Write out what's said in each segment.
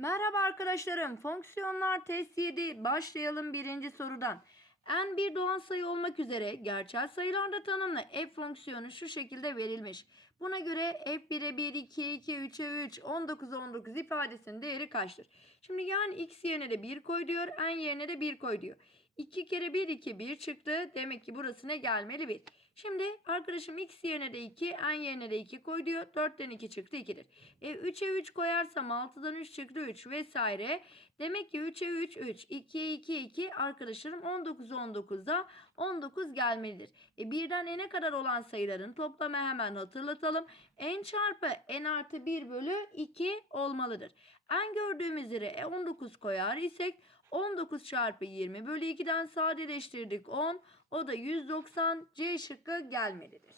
Merhaba arkadaşlarım. Fonksiyonlar test 7. Başlayalım birinci sorudan. n bir doğal sayı olmak üzere gerçel sayılarda tanımlı f fonksiyonu şu şekilde verilmiş. Buna göre f1'e 1, 2'ye 2, 3'e 3, 19'a 19 ifadesinin değeri kaçtır? Şimdi yani x yerine de 1 koy diyor, n yerine de 1 koy diyor. 2 kere 1, 2, 1 çıktı. Demek ki burası ne gelmeli 1. Şimdi arkadaşım x yerine de 2, n yerine de 2 koy diyor. 4'ten 2 çıktı 2'dir. E, 3'e 3 koyarsam 6'dan 3 çıktı 3 vesaire. Demek ki 3'e 3 3, 2'ye 2 2 arkadaşlarım 19 19'da 19 gelmelidir. E, birden n'e kadar olan sayıların toplamı hemen hatırlatalım. n çarpı n artı 1 bölü 2 olmalıdır. n gördüğümüz yere e, 19 koyar isek 19 çarpı 20 bölü 2'den sadeleştirdik 10. O da 190 C şıkkı gelmelidir.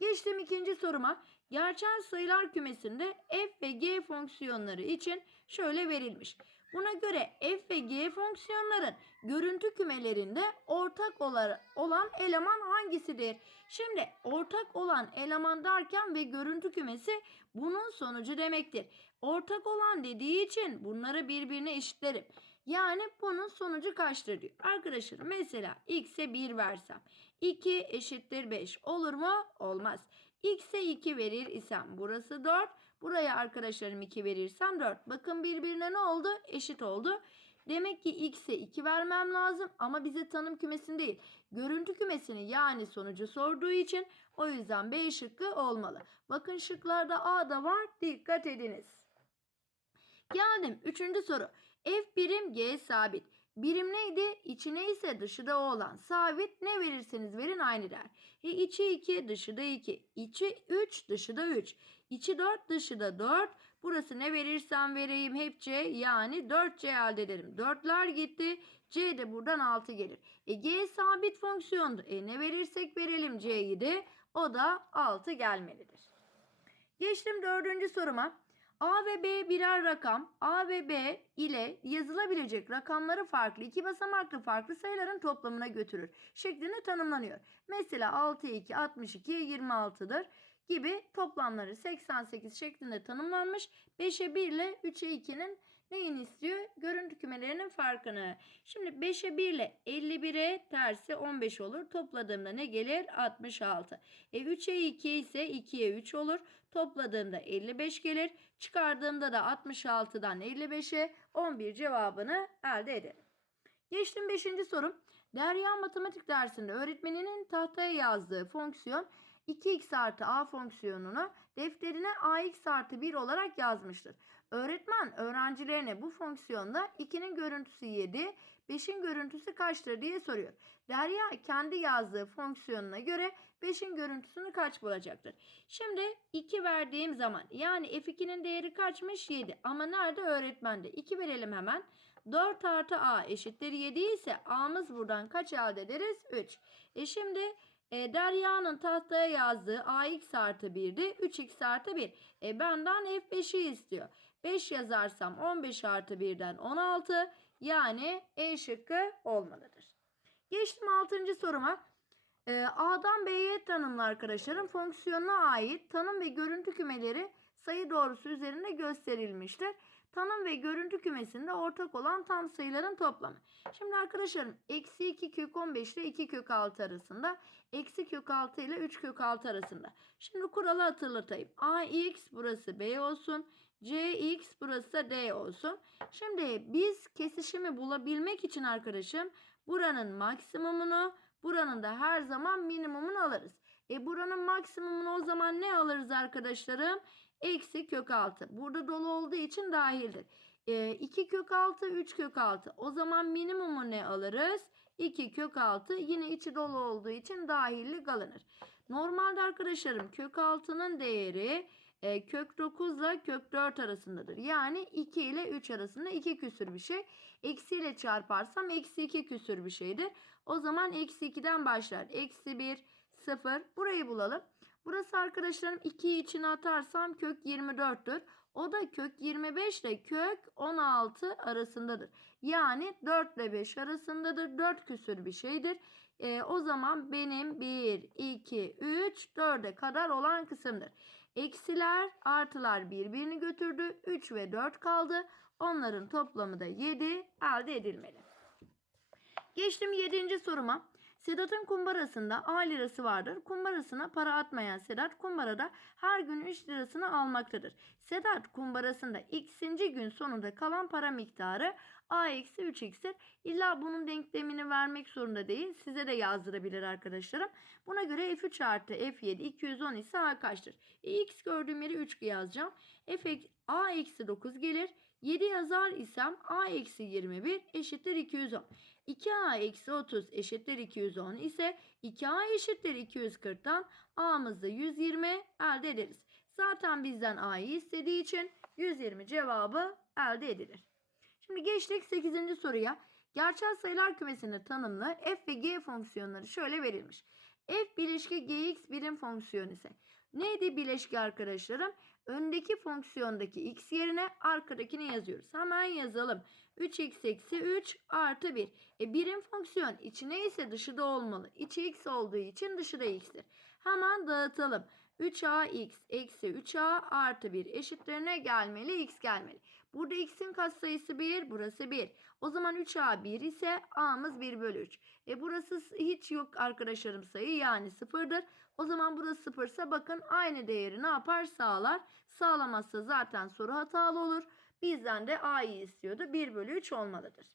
Geçtim ikinci soruma. Gerçel sayılar kümesinde f ve g fonksiyonları için şöyle verilmiş. Buna göre f ve g fonksiyonların görüntü kümelerinde ortak olan eleman hangisidir? Şimdi ortak olan eleman derken ve görüntü kümesi bunun sonucu demektir. Ortak olan dediği için bunları birbirine eşitlerim. Yani bunun sonucu kaçtır diyor. Arkadaşlar mesela x'e 1 versem 2 eşittir 5 olur mu? Olmaz. x'e 2 verir isem burası 4. Buraya arkadaşlarım 2 verirsem 4. Bakın birbirine ne oldu? Eşit oldu. Demek ki x'e 2 vermem lazım ama bize tanım kümesini değil. Görüntü kümesini yani sonucu sorduğu için o yüzden B şıkkı olmalı. Bakın şıklarda A da var. Dikkat ediniz. Geldim. Üçüncü soru. F birim G sabit. Birim neydi? İçi neyse dışı da o olan. Sabit ne verirseniz verin aynı der. E içi 2 dışı da 2. İçi 3 dışı da 3. İçi 4 dışı da 4. Burası ne verirsem vereyim hep C yani 4C elde ederim. 4'ler gitti. C de buradan 6 gelir. E G sabit fonksiyondu. E ne verirsek verelim C'yi de o da 6 gelmelidir. Geçtim dördüncü soruma. A ve B birer rakam, A ve B ile yazılabilecek rakamları farklı iki basamaklı farklı sayıların toplamına götürür şeklinde tanımlanıyor. Mesela 6'ya 2 62'ye 26'dır gibi toplamları 88 şeklinde tanımlanmış. 5'e 1 ile 3'e 2'nin neyini istiyor? Görüntü kümelerinin farkını. Şimdi 5'e 1 ile 51'e tersi 15 olur. Topladığımda ne gelir? 66. E 3'e 2 ise 2'ye 3 olur. Topladığımda 55 gelir. Çıkardığımda da 66'dan 55'e 11 cevabını elde ederim. Geçtim 5. sorum. Derya matematik dersinde öğretmeninin tahtaya yazdığı fonksiyon 2x artı a fonksiyonunu defterine ax artı 1 olarak yazmıştır. Öğretmen öğrencilerine bu fonksiyonda 2'nin görüntüsü 7, 5'in görüntüsü kaçtır diye soruyor. Derya kendi yazdığı fonksiyonuna göre 5'in görüntüsünü kaç bulacaktır? Şimdi 2 verdiğim zaman yani f2'nin değeri kaçmış? 7 ama nerede öğretmende? 2 verelim hemen. 4 artı a eşittir 7 ise a'mız buradan kaç elde ederiz? 3. E şimdi e, Derya'nın tahtaya yazdığı ax artı 1'di. 3x artı 1. E, benden f5'i istiyor. 5 yazarsam 15 artı 1'den 16. Yani E şıkkı olmalıdır. Geçtim 6. soruma. E, A'dan B'ye tanımlı arkadaşlarım fonksiyonuna ait tanım ve görüntü kümeleri sayı doğrusu üzerinde gösterilmiştir. Tanım ve görüntü kümesinde ortak olan tam sayıların toplamı. Şimdi arkadaşlarım eksi 2 kök 15 ile 2 kök 6 arasında. Eksi kök 6 ile 3 kök 6 arasında. Şimdi kuralı hatırlatayım. AX burası B olsun. CX burası da D olsun. Şimdi biz kesişimi bulabilmek için arkadaşım buranın maksimumunu buranın da her zaman minimumunu alırız. E buranın maksimumunu o zaman ne alırız arkadaşlarım? Eksi kök 6. Burada dolu olduğu için dahildir. E, 2 kök 6, 3 kök 6. O zaman minimumu ne alırız? 2 kök 6 yine içi dolu olduğu için dahillik alınır. Normalde arkadaşlarım kök 6'nın değeri e, kök 9 ile kök 4 arasındadır. Yani 2 ile 3 arasında 2 küsür bir şey. Eksi ile çarparsam eksi 2 küsür bir şeydir. O zaman eksi 2'den başlar. Eksi 1, 0. Burayı bulalım. Burası arkadaşlarım 2 içine atarsam kök 24'tür. O da kök 25 ile kök 16 arasındadır. Yani 4 ile 5 arasındadır. 4 küsür bir şeydir. E, o zaman benim 1, 2, 3, 4'e kadar olan kısımdır. Eksiler artılar birbirini götürdü. 3 ve 4 kaldı. Onların toplamı da 7 elde edilmeli. Geçtim 7. soruma. Sedat'ın kumbarasında A lirası vardır. Kumbarasına para atmayan Sedat kumbarada her gün 3 lirasını almaktadır. Sedat kumbarasında x'inci gün sonunda kalan para miktarı A eksi 3x'tir. İlla bunun denklemini vermek zorunda değil. Size de yazdırabilir arkadaşlarım. Buna göre F3 artı F7 210 ise A kaçtır? E, x gördüğüm yere 3 yazacağım. F A eksi 9 gelir. 7 yazar isem A eksi 21 eşittir 210. 2A eksi 30 eşittir 210 ise 2A eşittir 240'tan A'mızı 120 elde ederiz. Zaten bizden A'yı istediği için 120 cevabı elde edilir. Şimdi geçtik 8. soruya. Gerçel sayılar kümesinde tanımlı f ve g fonksiyonları şöyle verilmiş. f bileşki gx birim fonksiyon ise neydi bileşki arkadaşlarım? Öndeki fonksiyondaki x yerine arkadakini yazıyoruz. Hemen yazalım. 3x eksi 3 artı 1. E birim fonksiyon içi neyse dışı da olmalı. İçi x olduğu için dışı da x'tir. Hemen dağıtalım. 3ax eksi 3a artı 1 eşitlerine gelmeli x gelmeli. Burada x'in katsayısı 1 burası 1. O zaman 3a 1 ise a'mız 1 bölü 3. E burası hiç yok arkadaşlarım sayı yani sıfırdır. O zaman burası sıfırsa bakın aynı değeri ne yapar sağlar. Sağlamazsa zaten soru hatalı olur. Bizden de a'yı istiyordu. 1 bölü 3 olmalıdır.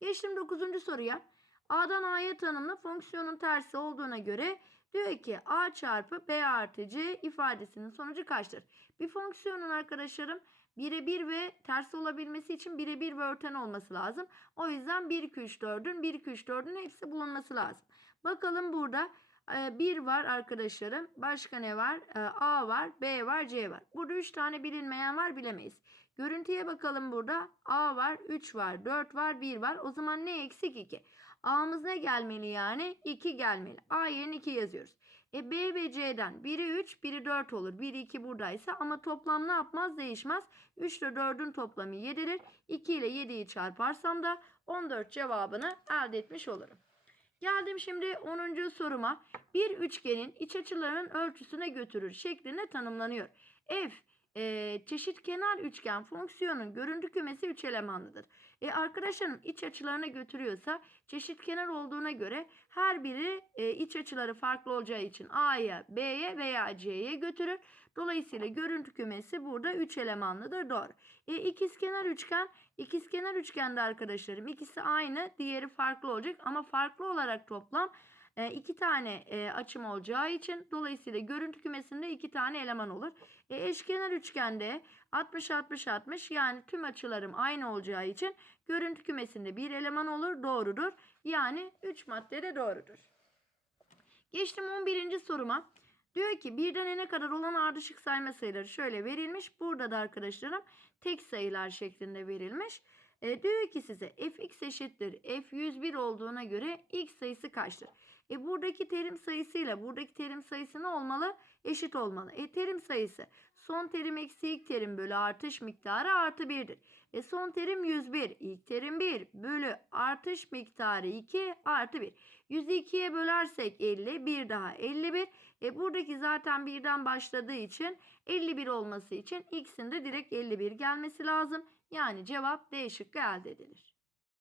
Geçtim 9. soruya. A'dan A'ya tanımlı fonksiyonun tersi olduğuna göre diyor ki A çarpı B artı C ifadesinin sonucu kaçtır? Bir fonksiyonun arkadaşlarım birebir ve ters olabilmesi için birebir ve örten olması lazım. O yüzden 1, 2, 3, 4'ün 1, 2, 3, 4'ün hepsi bulunması lazım. Bakalım burada 1 var arkadaşlarım. Başka ne var? E, A var, B var, C var. Burada 3 tane bilinmeyen var bilemeyiz. Görüntüye bakalım burada. A var, 3 var, 4 var, 1 var. O zaman ne eksik 2? A'mız ne gelmeli yani? 2 gelmeli. A yerine 2 yazıyoruz. E B ve C'den biri 3, biri 4 olur. Biri 2 buradaysa ama toplam ne yapmaz? Değişmez. 3 ile 4'ün toplamı 7'dir. 2 ile 7'yi çarparsam da 14 cevabını elde etmiş olurum. Geldim şimdi 10. soruma. Bir üçgenin iç açılarının ölçüsüne götürür şeklinde tanımlanıyor. F e, çeşit kenar üçgen fonksiyonun görüntü kümesi 3 elemanlıdır. E, arkadaşlarım iç açılarına götürüyorsa çeşit kenar olduğuna göre her biri e, iç açıları farklı olacağı için A'ya, B'ye veya C'ye götürür. Dolayısıyla görüntü kümesi burada 3 elemanlıdır. Doğru. E, ikizkenar üçgen, ikizkenar üçgende arkadaşlarım ikisi aynı, diğeri farklı olacak ama farklı olarak toplam e, iki tane e, açım olacağı için dolayısıyla görüntü kümesinde iki tane eleman olur. E, eşkenar üçgende 60 60 60 yani tüm açılarım aynı olacağı için görüntü kümesinde bir eleman olur doğrudur. Yani 3 maddede doğrudur. Geçtim 11. soruma. Diyor ki birden n'e kadar olan ardışık sayma sayıları şöyle verilmiş. Burada da arkadaşlarım tek sayılar şeklinde verilmiş. E, diyor ki size fx eşittir f101 olduğuna göre x sayısı kaçtır? E, buradaki terim sayısıyla buradaki terim sayısı ne olmalı? Eşit olmalı. E, terim sayısı son terim eksi ilk terim bölü artış miktarı artı 1'dir. E, son terim 101, ilk terim 1 bölü artış miktarı 2 artı 1. 100'ü 2'ye bölersek 50, bir daha 51. E, buradaki zaten birden başladığı için 51 olması için x'in de direkt 51 gelmesi lazım. Yani cevap D şıkkı elde edilir.